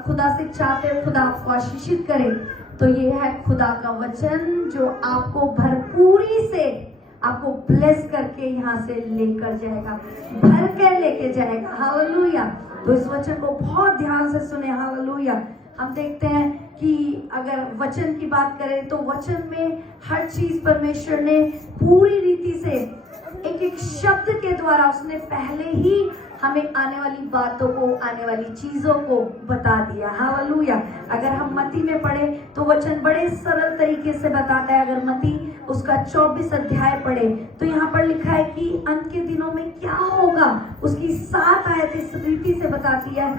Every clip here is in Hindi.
खुदा से चाहते हो खुदा आपको आशीषित करे, तो ये है खुदा का वचन जो आपको भरपूरी से आपको ब्लेस करके यहाँ से लेकर जाएगा, भर के लेके जाएगा। हालेलुया। तो इस वचन को बहुत ध्यान से सुने। हालेलुया। हम देखते हैं कि अगर वचन की बात करें तो वचन में हर चीज परमेश्वर ने पूरी रीति से एक एक शब्द के द्वारा उसने पहले ही हमें आने वाली बातों को, आने वाली चीजों को बता दिया। हालेलुया। अगर हम मत्ती में पढ़े तो वचन बड़े सरल तरीके से बताता है। अगर मत्ती उसका 24 अध्याय पढ़े तो यहाँ पर लिखा है कि अंत के दिनों में क्या होगा, उसकी 7 आयतें इस रीति से बताती है।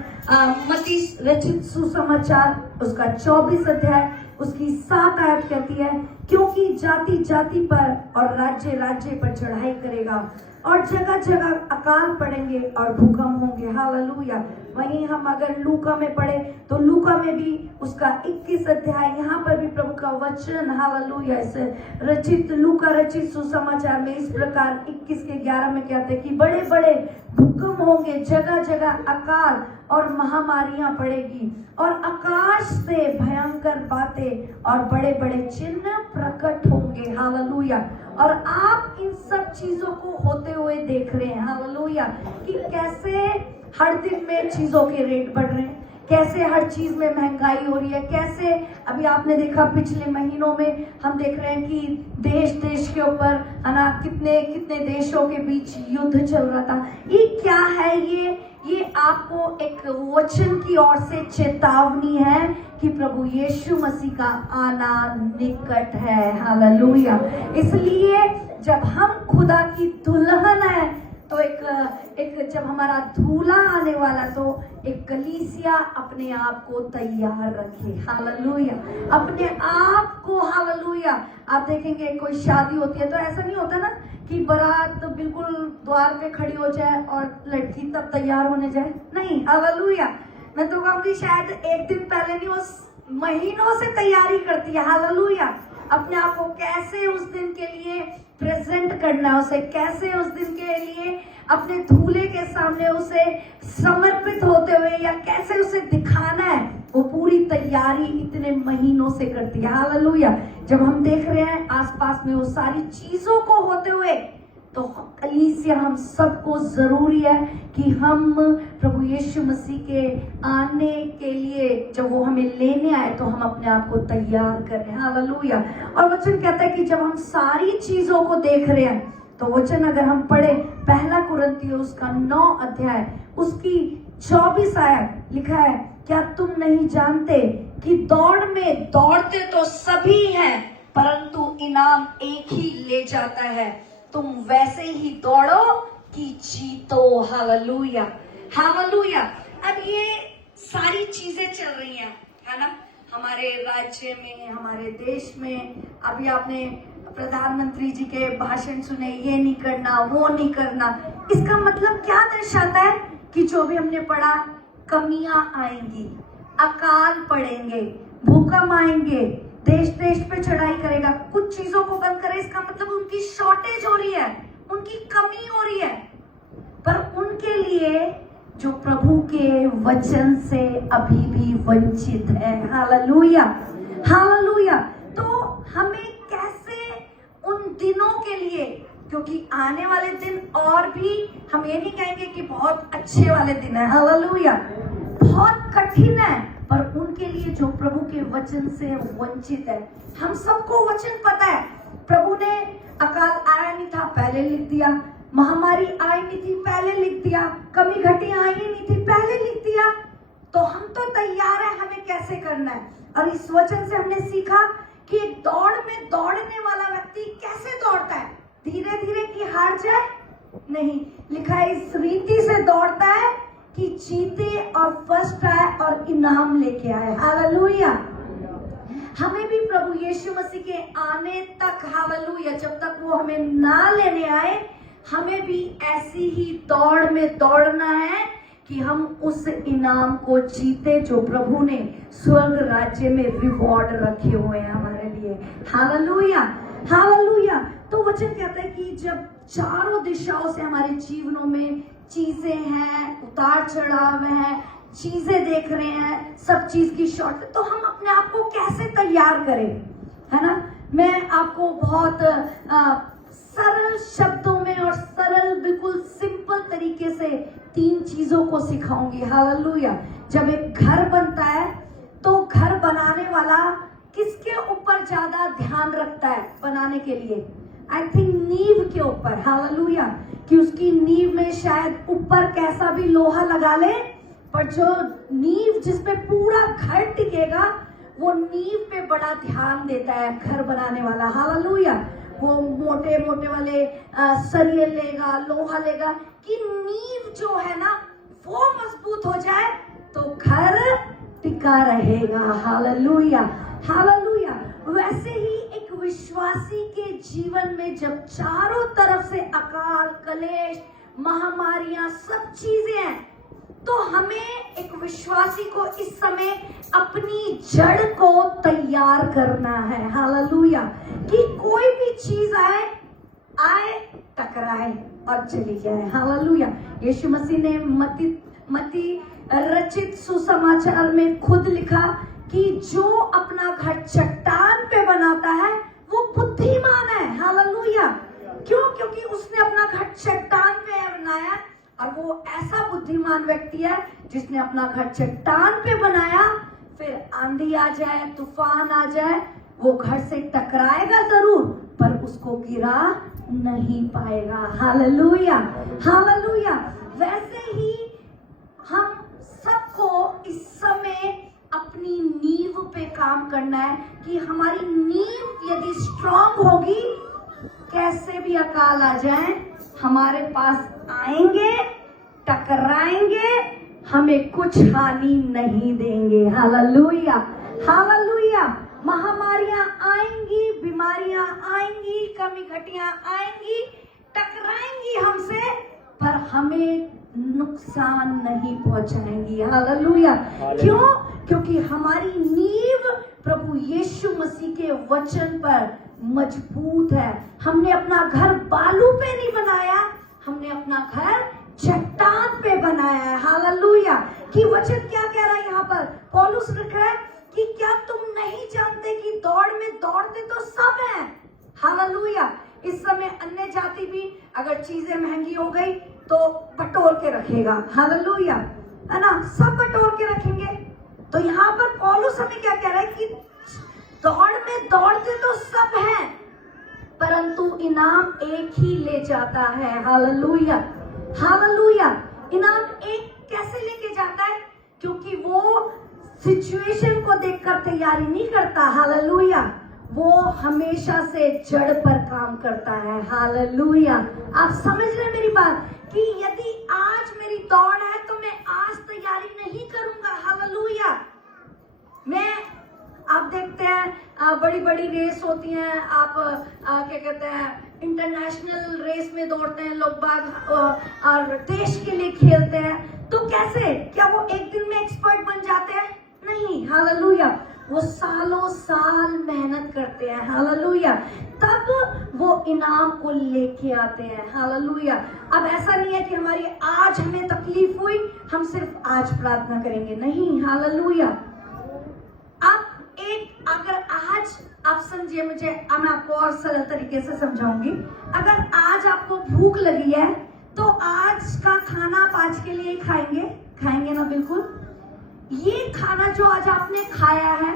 मत्ती रचित सुसमाचार उसका 24 अध्याय उसकी 7 आयत कहती है, क्योंकि जाति जाति पर और राज्य राज्य पर चढ़ाई करेगा और जगह जगह अकाल पड़ेंगे और भूकंप होंगे। हालेलुया। वहीं हम अगर लूका में पढ़े तो लूका में भी उसका 21 अध्याय, यहाँ पर भी प्रभु का वचन हालेलुया इसे रचित लूका रचित सुसमाचार में इस प्रकार 21 के 11 में कहते हैं कि बड़े बड़े भूकंप होंगे, जगह जगह अकाल और महामारियां पड़ेगी और आकाश से भयंकर बातें और बड़े बड़े चिन्ह प्रकट होंगे। हालेलुया। और आप इन सब चीजों को होते हुए देख रहे हैं। हालेलुया। कि कैसे हर दिन में चीजों के रेट बढ़ रहे हैं, कैसे हर चीज में महंगाई हो रही है, कैसे अभी आपने देखा पिछले महीनों में हम देख रहे हैं कि देश देश के ऊपर है ना कितने कितने देशों के बीच युद्ध चल रहा था। ये क्या है? ये आपको एक वचन की ओर से चेतावनी है कि प्रभु यीशु मसीह का आना निकट है। हालेलुया। इसलिए जब हम खुदा की दुल्हन है तो एक जब हमारा दूल्हा आने वाला तो एक कलीसिया अपने आप को तैयार रखे। हालेलुया। अपने आप को हालेलुया। आप देखेंगे कोई शादी होती है तो ऐसा नहीं होता ना कि बारात तो बिल्कुल द्वार पे खड़ी हो जाए और लड़की तब तैयार होने जाए। नहीं। हालेलुया। मैं तो कहूँगी शायद एक दिन पहले नहीं, उस महीनों से तैयारी करती है। हालेलुया। अपने आप को कैसे उस दिन के लिए प्रेजेंट करना है, उसे कैसे उस दिन के लिए अपने दूल्हे के सामने उसे समर्पित होते हुए या कैसे उसे दिखाना है, वो पूरी तैयारी इतने महीनों से करती है। हालेलुया। जब हम देख रहे हैं आसपास में वो सारी चीजों को होते हुए तो कलीसिया हम सबको जरूरी है कि हम प्रभु यीशु मसीह के आने के लिए जब वो हमें लेने आए तो हम अपने आप को तैयार करें। हालेलुया। और वचन कहता है कि जब हम सारी चीजों को देख रहे हैं तो वचन अगर हम पढ़े 1 कुरिन्थियों उसका 9 अध्याय उसकी 24 आयत लिखा है, क्या तुम नहीं जानते कि दौड़ में दौड़ते तो सभी हैं परंतु इनाम एक ही ले जाता है, तुम वैसे ही दौड़ो कि जीतो। हालेलुया। हालेलुया। अब ये सारी चीजें चल रही हैं है ना हमारे राज्य में, हमारे देश में। अभी आपने प्रधानमंत्री जी के भाषण सुने, ये नहीं करना वो नहीं करना। इसका मतलब क्या दर्शाता है कि जो भी हमने पढ़ा, कमियां आएंगी, अकाल पड़ेंगे, भूकंप आएंगे, देश देश पे चढ़ाई करेगा, कुछ चीजों को बंद करे, इसका मतलब उनकी शॉर्टेज हो रही है, उनकी कमी हो रही है। पर उनके लिए जो प्रभु के वचन से अभी भी वंचित है। हालेलुया। हालेलुया। तो हमें कैसे उन दिनों के लिए, क्योंकि आने वाले दिन और भी हम ये नहीं कहेंगे कि बहुत अच्छे वाले दिन है। हालेलुया। बहुत कठिन है, पर उनके लिए जो प्रभु के वचन से वंचित है। हम सबको वचन पता है, प्रभु ने अकाल आया नहीं था पहले लिख दिया, महामारी आई नहीं थी पहले लिख दिया, कमी घटी आई नहीं थी पहले लिख दिया। तो हम तो तैयार है, हमें कैसे करना है। और इस वचन से हमने सीखा कि दौड़ में दौड़ने वाला व्यक्ति कैसे दौड़ता है, धीरे धीरे की हार जाए नहीं, लिखा है इस रीति से दौड़ता है कि जीते और फर्स्ट आए और इनाम लेके आए। हालेलुया। हमें भी प्रभु यीशु मसीह के आने तक, हालेलुया, जब तक वो हमें ना लेने आए, हमें भी ऐसी ही दौड़ में दौड़ना है कि हम उस इनाम को जीते जो प्रभु ने स्वर्ग राज्य में रिवॉर्ड रखे हुए हैं हमारे लिए। हालेलुया। हालेलुया। तो वचन कहता है कि जब चारों दिशाओं से हमारे जीवनों में चीजें हैं, उतार चढ़ाव है, चीजें देख रहे हैं, सब चीज की शॉर्ट, तो हम अपने आप को कैसे तैयार करें, है ना। मैं आपको बहुत सरल शब्दों में और सरल बिल्कुल सिंपल तरीके से 3 चीजों को सिखाऊंगी। हालेलुया। जब एक घर बनता है तो घर बनाने वाला किसके ऊपर ज्यादा ध्यान रखता है बनाने के लिए? आई थिंक नींव के ऊपर। हालेलुया। कि उसकी नींव में शायद ऊपर कैसा भी लोहा लगा ले, पर जो नींव जिसपे पूरा घर टिकेगा वो नींव पे बड़ा ध्यान देता है घर बनाने वाला। हालेलुया। वो मोटे मोटे वाले सरिये लेगा, लोहा लेगा कि नींव जो है ना वो मजबूत हो जाए तो घर टिका रहेगा। हालेलुया। हालेलुया। वैसे ही एक विश्वासी के जीवन में जब चारों तरफ से अकाल, कलेश, महामारियां, सब चीजें हैं, तो हमें एक विश्वासी को इस समय अपनी जड़ को तैयार करना है। हालेलुया। कि कोई भी चीज आए, टकराए और चली जाए। हालेलुया। यीशु मसीह ने मत्ती रचित सुसमाचार में खुद लिखा कि जो अपना घर चट्टान पे बनाता है वो बुद्धिमान है। हालेलुया। क्यों? क्योंकि उसने अपना घर चट्टान पे बनाया, और वो ऐसा बुद्धिमान व्यक्ति है जिसने अपना घर चट्टान पे बनाया। फिर आंधी आ जाए, तूफान आ जाए, वो घर से टकराएगा जरूर पर उसको गिरा नहीं पाएगा। हालेलुया। हालेलुया। वैसे ही हम सबको इस समय अपनी नींव पे काम करना है कि हमारी नींव यदि स्ट्रांग होगी, कैसे भी अकाल आ जाए हमारे पास आएंगे, टकराएंगे, हमें कुछ हानि नहीं देंगे। हालेलुया। हालेलुया। महामारियां आएंगी, बीमारियां आएंगी, कमी घटियां आएंगी, टकराएंगी हमसे, पर हमें नुकसान नहीं पहुंचाएंगी। हालेलुया। क्यों? क्योंकि हमारी नींव प्रभु यीशु मसीह के वचन पर मजबूत है। हमने अपना घर बालू पे नहीं बनाया, हमने अपना घर चट्टान पे बनाया है। हालेलुया। कि वचन क्या कह रहा है यहाँ पर? पौलुस लिख रहा है कि क्या तुम नहीं जानते कि दौड़ में दौड़ते तो सब हैं। हालेलुया। इस समय अन्य जाति भी अगर चीजें महंगी हो गई तो बटोर के रखेगा। हालेलुया। है ना, सब बटोर के रखेंगे। तो यहाँ पर पौलुस हमें क्या कह रहा है कि दौड़ में दौड़ते तो सब हैं, परंतु इनाम एक ही ले जाता है। हालेलुया। हालेलुया। इनाम एक कैसे लेके जाता है? क्योंकि वो सिचुएशन को देखकर तैयारी नहीं करता। हालेलुया। वो हमेशा से जड़ पर काम करता है। हालेलुया। आप समझ रहे मेरी बात कि यदि आज मेरी दौड़ है तो मैं आज तैयारी नहीं करूंगा। हालेलुया। आप देखते हैं बड़ी बड़ी रेस होती हैं, आप क्या कहते हैं इंटरनेशनल रेस में दौड़ते हैं लोग बाग और देश के लिए खेलते हैं, तो कैसे? क्या वो एक दिन में एक्सपर्ट बन जाते हैं? नहीं। हालेलुया। वो सालों साल मेहनत करते हैं। हालेलुया। तब वो इनाम को लेके आते हैं। हालेलुया। अब ऐसा नहीं है कि हमारी आज हमें तकलीफ हुई हम सिर्फ आज प्रार्थना करेंगे, नहीं। हालेलुया। आप अगर आज आप समझिए, मैं आपको और सरल तरीके से समझाऊंगी। अगर आज आपको भूख लगी है तो आज का खाना आप आज के लिए खाएंगे ना? बिल्कुल। ये खाना जो आज आपने खाया है,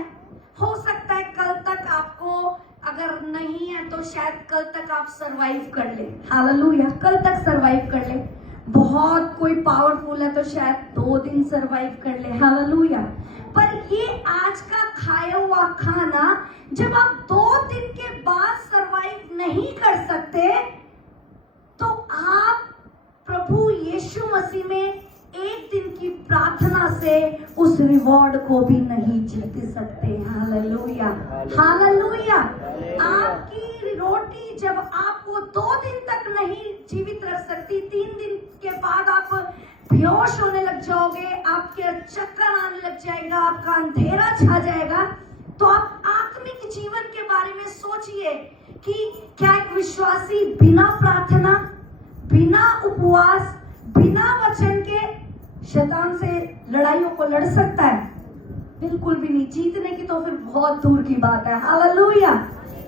हो सकता है कल तक आपको, अगर नहीं है तो शायद कल तक आप सरवाइव कर ले। हालेलुया। कल तक सरवाइव कर ले। बहुत कोई पावरफुल है तो शायद 2 दिन सरवाइव कर ले। हालेलुया। पर ये आज का खाया हुआ खाना जब आप 2 दिन के बाद सरवाइव नहीं कर सकते, तो आप प्रभु यीशु मसीह में एक दिन की प्रार्थना से उस रिवॉर्ड को भी नहीं जीत सकते। हालेलुया। हालेलुया। आपकी रोटी जब आपको 2 दिन तक नहीं जीवित रख सकती, 3 दिन के बाद आप बेहोश होने लग जाओगे, आपके चक्कर आने लग जाएगा, आपका अंधेरा छा जाएगा, तो आप आत्मिक जीवन के बारे में सोचिए कि क्या एक विश्वासी बिना प्रार्थना, बिना उपवास, बिना वचन के शैतान से लड़ाइयों को लड़ सकता है? बिल्कुल भी नहीं। जीतने की तो फिर बहुत दूर की बात है। Hallelujah,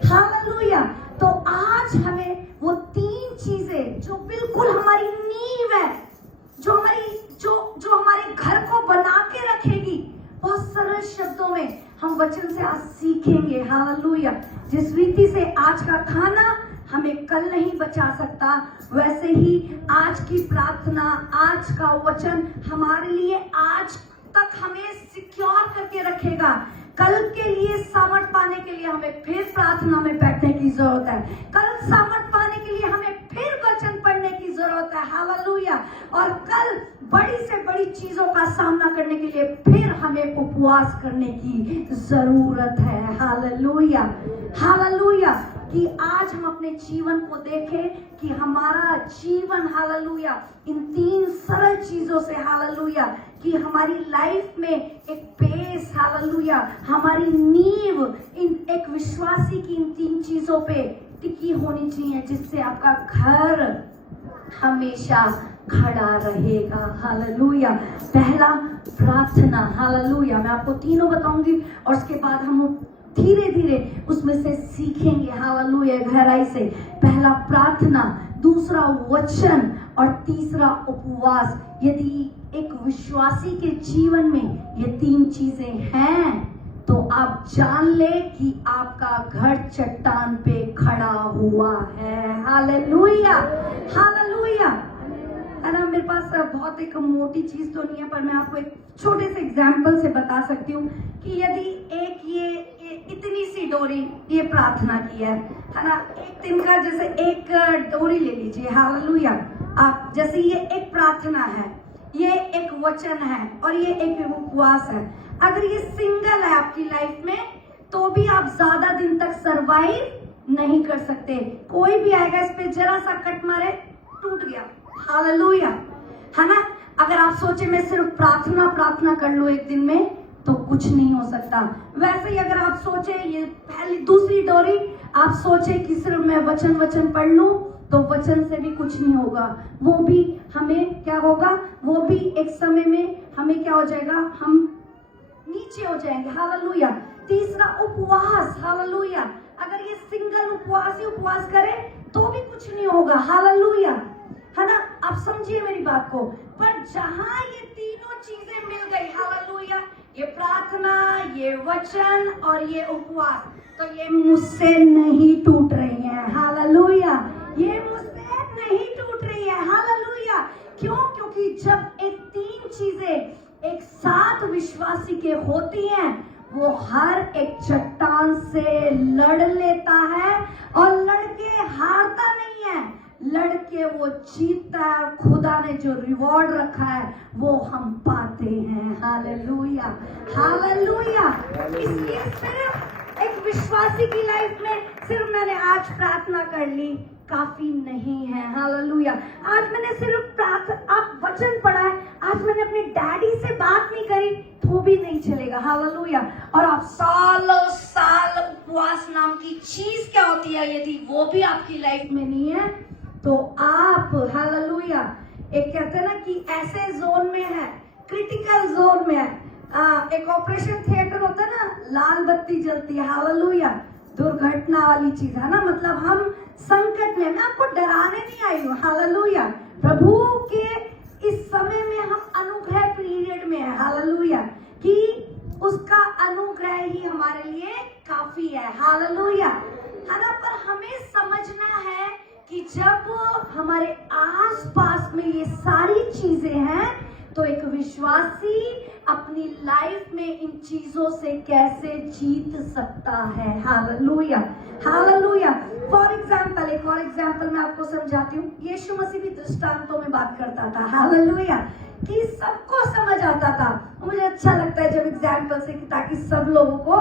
hallelujah. तो आज हमें वो 3 चीजें जो बिल्कुल हमारी नींव है, जो हमारे घर को बना के रखेगी, बहुत सरल शब्दों में हम वचन से आज सीखेंगे। हालेलुया। जिस रीति से आज का खाना हमें कल नहीं बचा सकता, वैसे ही आज की प्रार्थना, आज का वचन हमारे लिए आज तक हमें सिक्योर करके रखेगा। कल के लिए सामर्थ पाने के लिए हमें फिर प्रार्थना में बैठने की जरूरत है। कल सामर्थ पाने के लिए हमें फिर वचन पढ़ने की जरूरत है। हालेलुया। और कल बड़ी से बड़ी चीजों का सामना करने के लिए फिर हमें उपवास करने की जरूरत है। Hallelujah, hallelujah. कि आज हम अपने जीवन को देखें कि हमारा जीवन, हालेलुया, इन 3 सरल चीजों से, हालेलुया, कि हमारी लाइफ में एक बेस, हालेलुया, हमारी नींव इन एक विश्वासी की इन 3 चीजों पे टिकी होनी चाहिए, जिससे आपका घर हमेशा खड़ा रहेगा। हालेलुया। पहला प्रार्थना। हालेलुया। मैं आपको तीनों बताऊंगी और उसके बाद हम धीरे धीरे उसमें से सीखेंगे। हालेलुया, गहराई से। पहला प्रार्थना, दूसरा वचन और तीसरा उपवास। यदि एक विश्वासी के जीवन में ये 3 चीजें हैं तो आप जान ले कि आपका घर चट्टान पे खड़ा हुआ है। Hallelujah, hallelujah. है ना, मेरे पास बहुत एक मोटी चीज तो नहीं है, पर मैं आपको एक छोटे से एग्जाम्पल से बता सकती हूँ कि यदि एक ये इतनी सी डोरी ये प्रार्थना की है ना, एक दिन का जैसे एक डोरी ले लीजिए। हालेलुया। आप जैसे ये एक प्रार्थना है, ये एक वचन है और ये एक उपवास है। अगर ये सिंगल है आपकी लाइफ में तो भी आप ज्यादा दिन तक सरवाइव नहीं कर सकते। कोई भी आएगा इस पे जरा सा कट मारे, टूट गया। हालेलुया, है ना। अगर आप सोचे मैं सिर्फ प्रार्थना कर लूं एक दिन में तो कुछ नहीं हो सकता। वैसे ही अगर आप सोचे ये पहली दूसरी डोरी, आप सोचे कि सिर्फ मैं वचन पढ़ लूं तो वचन से भी कुछ नहीं होगा। वो भी हमें क्या होगा, वो भी एक समय में हमें क्या हो जाएगा, हम नीचे हो जाएंगे। हालेलुया। तीसरा उपवास। हालेलुया। अगर ये सिंगल उपवास ही उपवास करे तो भी कुछ नहीं होगा। हालेलुया, है ना। आप समझिए मेरी बात को। पर जहां ये तीनों चीजें मिल गई, हालेलुया, ये प्रार्थना, ये वचन और ये उपवास, तो ये मुझसे नहीं टूट रही है। हालेलुया, ये मुझसे नहीं टूट रही है। हालेलुया। क्यों? क्योंकि जब एक 3 चीजें एक साथ विश्वासी के होती हैं, वो हर एक चट्टान से लड़ लेता है और लड़के हारता नहीं है, लड़के वो जीतता है। खुदा ने जो रिवॉर्ड रखा है वो हम पाते हैं। Hallelujah, hallelujah. इसलिए सिर्फ एक विश्वासी की लाइफ में सिर्फ मैंने आज प्रार्थना कर ली काफी नहीं है। हालेलुया। आज मैंने सिर्फ आप वचन पढ़ा है, आज मैंने अपने डैडी से बात नहीं करी तो भी नहीं चलेगा। हालेलुया। और आप सालों साल उपवास नाम की चीज क्या होती है, यदि वो भी आपकी लाइफ में नहीं है तो आप, हालेलुया, एक कहते हैं ना कि ऐसे जोन में है, क्रिटिकल जोन में है। एक ऑपरेशन थिएटर होता है ना, लाल बत्ती जलती है। हालेलुया। दुर्घटना वाली चीज है ना, मतलब हम संकट में। मैं आपको डराने नहीं आई हूँ। हालेलुया। प्रभु के इस समय में हम अनुग्रह पीरियड में है। हालेलुया। कि उसका अनुग्रह ही हमारे लिए काफी है। हालेलुया, है ना। पर हमें समझना है कि जब हमारे आसपास में ये सारी चीजें हैं तो एक विश्वासी अपनी लाइफ में इन चीजों से कैसे जीत सकता है। Hallelujah, hallelujah. फॉर एग्जाम्पल, एक और एग्जाम्पल मैं आपको समझाती हूँ। यीशु मसीह भी दृष्टांतों में बात करता था। हालेलुया। कि सबको समझ आता था। मुझे अच्छा लगता है जब एग्जाम्पल से, ताकि सब लोगों को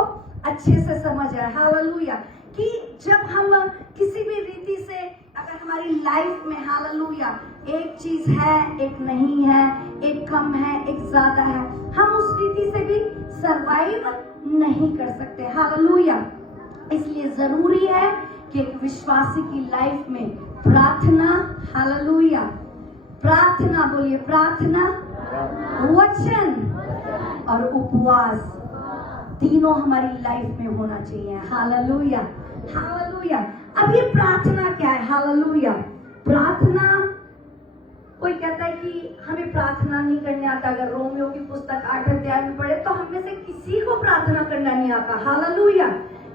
अच्छे से समझ आए। हालेलुया। कि जब हम किसी भी रीति से अगर हमारी लाइफ में, हालेलुया, एक चीज है, एक नहीं है, एक कम है, एक ज्यादा है, हम उस रीति से भी सरवाइव नहीं कर सकते। हालेलुया। इसलिए जरूरी है कि एक विश्वासी की लाइफ में प्रार्थना, हालेलुया, प्रार्थना, बोलिए प्रार्थना वचन और उपवास तीनों हमारी लाइफ में होना चाहिए। Hallelujah, hallelujah. अब ये प्रार्थना क्या है? हालेलुया। प्रार्थना, कोई कहता है कि हमें प्रार्थना नहीं करने आता। अगर रोमियो की पुस्तक 8 अध्याय में पढ़े तो हम में से किसी को प्रार्थना करना नहीं आता। हालेलुया।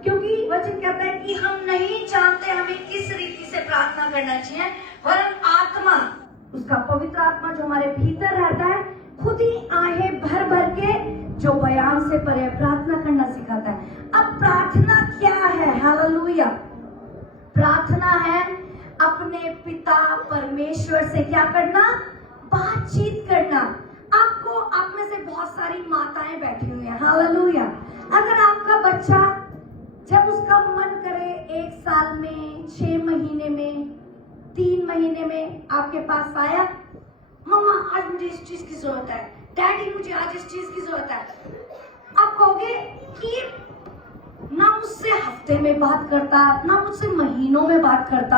क्योंकि वचन कहता है कि हम नहीं जानते हमें किस रीति से प्रार्थना करना चाहिए, वरन आत्मा, उसका पवित्र आत्मा जो हमारे भीतर रहता है, खुद ही आहें भर भर के जो बयान से परे प्रार्थना करना सिखाता है। अब प्रार्थना क्या है? हालेलुया। प्रार्थना है अपने पिता परमेश्वर से क्या करना? बातचीत करना। आपको, आप में से बहुत सारी माताएं बैठी हुई हैं। हालेलुया। अगर आपका बच्चा जब उसका मन करे 1 साल में, 6 महीने में, 3 महीने में आपके पास आया, मम्मा आज मुझे इस चीज की जरूरत है, डैडी मुझे आज इस चीज की जरूरत है, आप कहोगे कि ना मुझसे हफ्ते में बात करता, ना मुझसे महीनों में बात करता,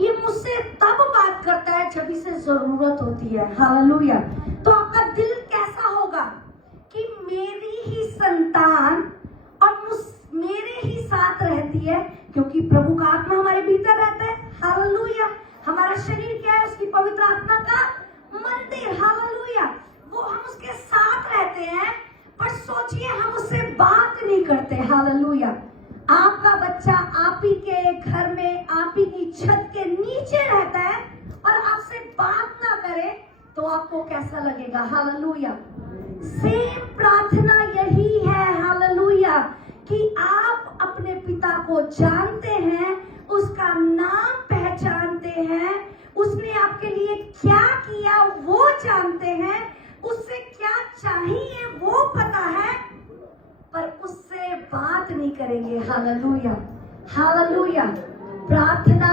ये मुझसे तब बात करता है जब इसे जरूरत होती है। हालेलुया। तो आपका दिल कैसा होगा कि मेरी ही संतान और मेरे ही साथ रहती है, क्योंकि प्रभु का आत्मा हमारे भीतर रहता है। हालेलुया। हमारा शरीर क्या है? उसकी पवित्र आत्मा का मंदिर। हालेलुया। वो हम उसके साथ रहते हैं, पर सोचिए हम उससे बात नहीं करते। हालेलुया। आपका बच्चा आप ही के घर में, आप ही की छत के नीचे रहता है और आपसे बात ना करे तो आपको कैसा लगेगा? हालेलुया। सेम प्रार्थना यही है। हालेलुया। कि आप अपने पिता को जानते हैं, उसका नाम पहचानते हैं, उसने आपके लिए क्या किया वो जानते हैं, उससे क्या चाहिए वो पता है, पर उससे बात नहीं करेंगे। Hallelujah, hallelujah. प्रार्थना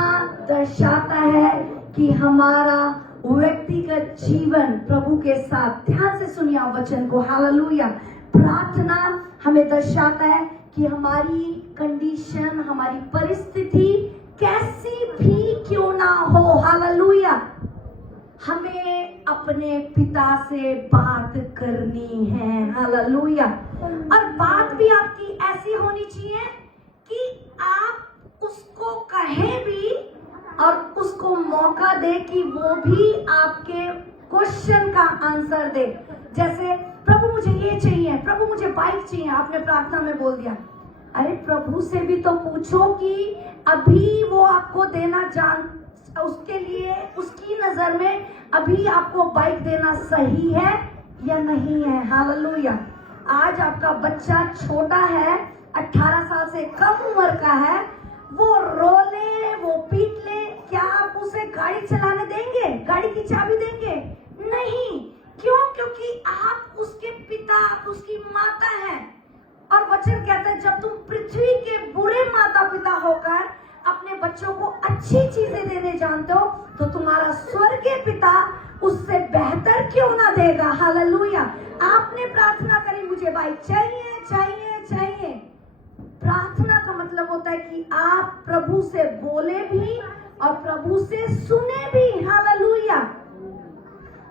दर्शाता है कि हमारा व्यक्तिगत जीवन प्रभु के साथ, ध्यान से सुनिए वचन को। हालेलुया। प्रार्थना हमें दर्शाता है कि हमारी कंडीशन, हमारी परिस्थिति कैसी भी क्यों ना हो, हालेलुया, हमें अपने पिता से बात करनी है। हालेलुया। और बात भी आपकी ऐसी होनी चाहिए कि आप उसको कहें भी और उसको मौका दे कि वो भी आपके क्वेश्चन का आंसर दे। जैसे प्रभु मुझे ये चाहिए, प्रभु मुझे बाइक चाहिए, आपने प्रार्थना में बोल दिया। अरे प्रभु से भी तो पूछो कि अभी वो आपको देना उसके लिए, उसकी नजर में अभी आपको बाइक देना सही है या नहीं है। हालेलुया। आज आपका बच्चा छोटा है, 18 साल से कम उम्र का है, वो रो ले, वो पीट ले, क्या आप उसे गाड़ी चलाने देंगे? गाड़ी की चाबी देंगे? नहीं। क्यों? क्योंकि आप उसके पिता, आप उसकी माता हैं। और वचन कहता है जब तुम पृथ्वी के बुरे माता पिता होकर अपने बच्चों को अच्छी चीजें देने जानते हो, तो तुम्हारा स्वर्गीय पिता उससे बेहतर क्यों ना देगा। हालेलुया। आपने प्रार्थना करी मुझे बाइक चाहिए, चाहिए, चाहिए। प्रार्थना का मतलब होता है कि आप प्रभु से बोले भी और प्रभु से सुने भी। हालेलुया।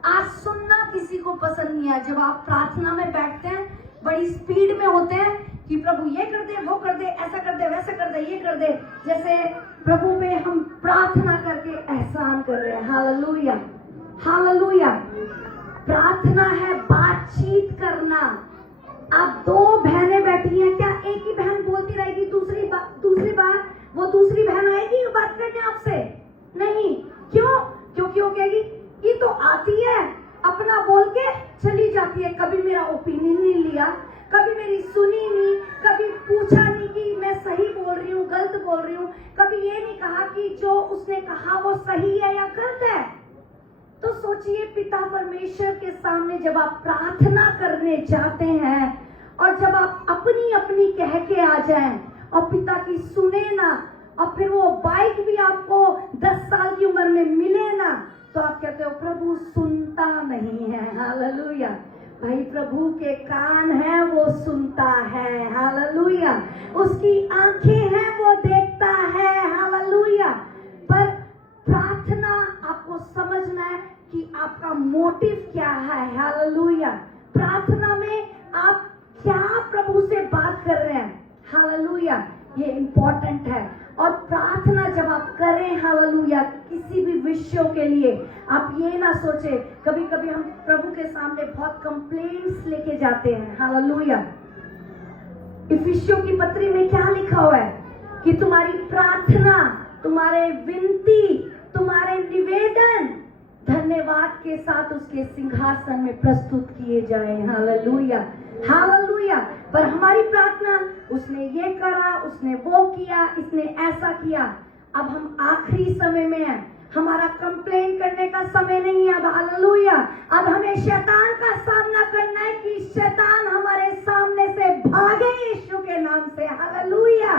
आज सुनना किसी को पसंद नहीं है। जब आप प्रार्थना में बैठते हैं बड़ी स्पीड में होते हैं कि प्रभु ये कर दे, वो कर दे, ऐसा कर दे, वैसा कर दे, ये कर दे। जैसे प्रभु में हम प्रार्थना करके एहसान कर रहे हैं। Hallelujah, hallelujah. प्रार्थना है बातचीत करना। आप 2 बहनें बैठी हैं, क्या एक ही बहन बोलती रहेगी, दूसरी बार वो दूसरी बहन आएगी बात करने आपसे? नहीं। क्यों? क्योंकि वो कहेगी ये तो आती है, अपना बोल के चली जाती है, कभी मेरा ओपिनियन नहीं लिया, कभी मेरी सुनी नहीं, कभी पूछा नहीं कि मैं सही बोल रही हूँ, गलत बोल रही हूँ, कभी ये नहीं कहा कि जो उसने कहा वो सही है या गलत है। तो सोचिए पिता परमेश्वर के सामने जब आप प्रार्थना करने जाते हैं और जब आप अपनी अपनी कह के आ जाएं और पिता की सुने ना, और फिर वो बाइक भी आपको 10 साल की उम्र में मिले ना, तो आप कहते हो प्रभु सुनता नहीं है। हालेलुया। भाई प्रभु के कान हैं, वो सुनता है। हालेलुया। उसकी आंखें हैं, वो देखता है। हालेलुया। पर प्रार्थना आपको समझना है कि आप आपका मोटिव क्या है। हालेलुया। प्रार्थना में आप क्या प्रभु से बात कर रहे हैं। हालेलुया, ये इंपॉर्टेंट है। और प्रार्थना जब आप करें, हालेलुया, किसी भी विषयों के लिए, आप ये ना सोचे, कभी कभी हम प्रभु के सामने बहुत कंप्लेंट्स लेके जाते हैं। हालेलुया। इफिसियों की पत्री में क्या लिखा हुआ है कि तुम्हारी प्रार्थना, तुम्हारे विनती, तुम्हारे निवेदन धन्यवाद के साथ उसके सिंहासन में प्रस्तुत किए जाए। Hallelujah, hallelujah. पर हमारी प्रार्थना, उसने ये करा, उसने वो किया, इसने ऐसा किया। अब हम आखिरी समय में हैं, हमारा कंप्लेन करने का समय नहीं है। अब हालेलुया, अब हमें शैतान का सामना करना है कि शैतान हमारे सामने से भागे यीशु के नाम से। Hallelujah,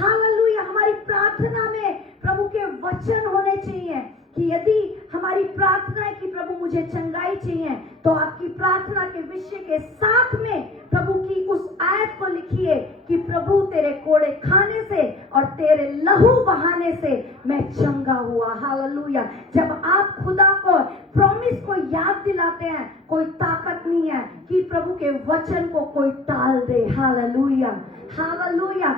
hallelujah. हमारी प्रार्थना में प्रभु के वचन होने चाहिए कि यदि हमारी प्रार्थना है कि प्रभु मुझे चंगाई चाहिए, तो आपकी प्रार्थना के विषय के साथ में प्रभु की उस आयत को लिखिए कि प्रभु तेरे कोड़े खाने से और तेरे लहू बहाने से मैं चंगा हुआ। हालेलुया। जब आप खुदा को प्रॉमिस को याद दिलाते हैं, कोई ताकत नहीं है कि प्रभु के वचन को कोई टाल दे। Hallelujah, hallelujah.